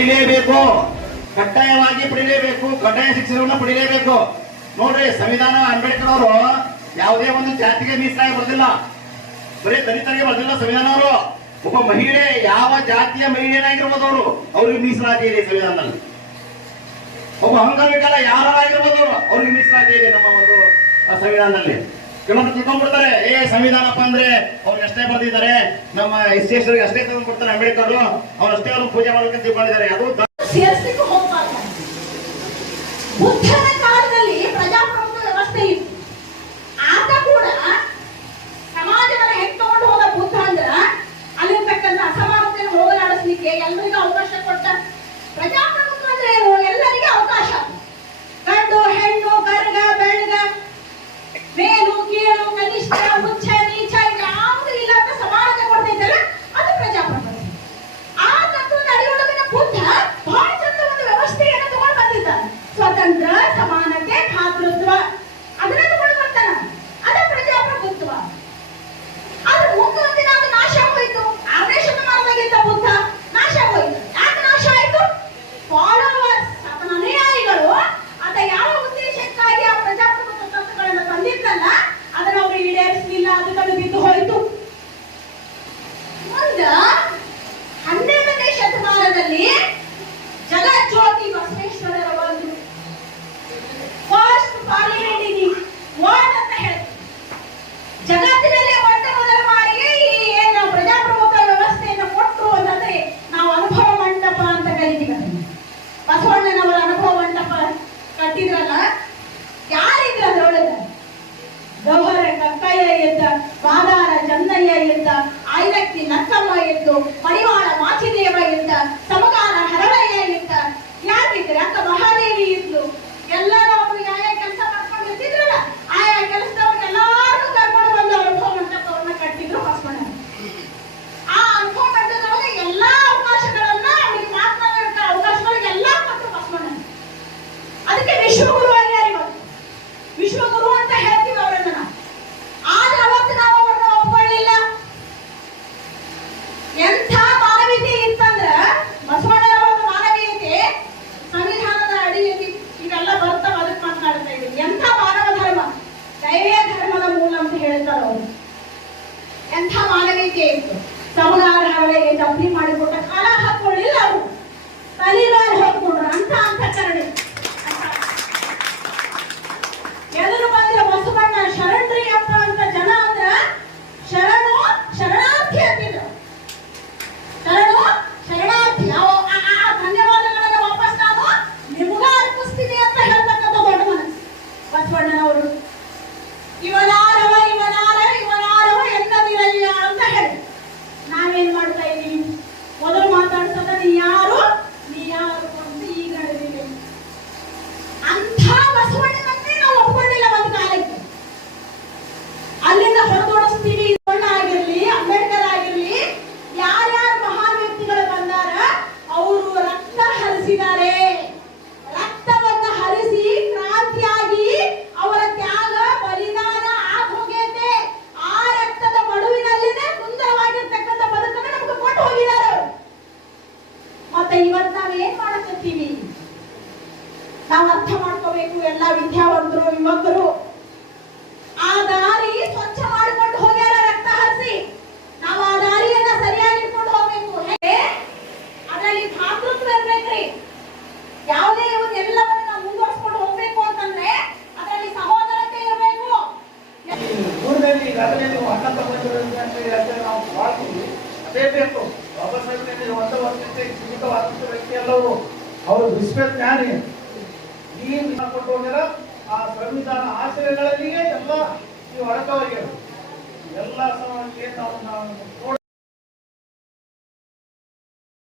ಪಡಿಲೇಬೇಕು. ಕಡ್ಡಾಯವಾಗಿ ಪಡಿಲೇಬೇಕು. ಕಡ್ಡಾಯ ಶಿಕ್ಷಣವನ್ನು ಪಡಿಲೇಬೇಕು. ನೋಡ್ರಿ, ಸಂವಿಧಾನ ಅಂಬೇಡ್ಕರ್ ಅವರು ಯಾವುದೇ ಒಂದು ಜಾತಿಗೆ ಮೀಸಲಾಗಿ ಬರೋದಿಲ್ಲ. ಬರೀ ದಲಿತರಿಗೆ ಬರೋದಿಲ್ಲ ಸಂವಿಧಾನ ಅವರು. ಒಬ್ಬ ಮಹಿಳೆ ಯಾವ ಜಾತಿಯ ಮಹಿಳೆಯನ್ನಾಗಿರ್ಬೋದು ಅವರು ಅವ್ರಿಗೆ ಮೀಸಲಾತಿ ಇದೆ ಸಂವಿಧಾನದಲ್ಲಿ. ಒಬ್ಬ ಅಂಗವಿಕಲ ಯಾರಾಗಿರ್ಬೋದು ಅವರು ಅವ್ರಿಗೆ ಮೀಸಲಾತಿ ಇದೆ ನಮ್ಮ ಒಂದು ಸಂವಿಧಾನದಲ್ಲಿ. ನಿಮ್ಮನ್ನು ತಿಳ್ಕೊಂಡ್ಬಿಡ್ತಾರೆ. ಏ, ಸಂವಿಧಾನಪ್ಪ ಅಂದ್ರೆ ಅವ್ರು ಎಷ್ಟೇ ಬರ್ದಿದ್ದಾರೆ, ನಮ್ಮ ಎಸ್ ಎಸ್ರಿಗೆ ಅಷ್ಟೇ ಕೊಡ್ತಾರೆ ಅಂಬೇಡ್ಕರ್ ಅವ್ರು ಅಷ್ಟೇ ಅವ್ರು ಪೂಜೆ ಮಾಡೋಕೆ ತಿಳ್ಕೊಂಡಿದ್ದಾರೆ. ಅದು lembrança, uma 仲間へとあれは ఎంత മാനവികയും സമുദായ ಇವತ್ತು ನಾವು ಏನ್ ಮಾಡಕತ್ತೀವಿ? ನಾವು ಅರ್ಥ ಮಾಡ್ಕೋಬೇಕು, ಎಲ್ಲ ವಿದ್ಯಾವಂತರು, ಯುವಕರು. ಆ ದಾರಿ ಸ್ವಚ್ಛ ಮಾಡಿಕೊಂಡು ಹೋಗ್ಯಾರ ರಕ್ತ ಹರಿಸಿ. ನಾವು ಆ ದಾರಿಯನ್ನ ಸರಿಯಾಗಿ ಇಟ್ಕೊಂಡು ಹೋಗ್ಬೇಕು. ಅದರಲ್ಲಿ ಭಾತೃತ್ವ ಇರ್ಬೇಕ್ರಿ ಯಾವುದೇ ಎಲ್ಲವನ್ನು ನಾವು ಮುಂದುವರ್ಸ್ಕೊಂಡು ಹೋಗ್ಬೇಕು ಅಂತಂದ್ರೆ ಅದರಲ್ಲಿ ಸಹೋದರತೆ ಇರಬೇಕು. ನಾವು ಅದೇ ಬೇಕು. ಅವರು ವಿಶ್ವಜ್ಞಾನಿ ಈ ಆ ಸಂವಿಧಾನ ಆಶಯಗಳಲ್ಲಿಯೇ ಎಲ್ಲ ನೀವು ಅಡಕವಾಗಿರು ಎಲ್ಲ ಸಮಾಜಕ್ಕೆ ನಾವು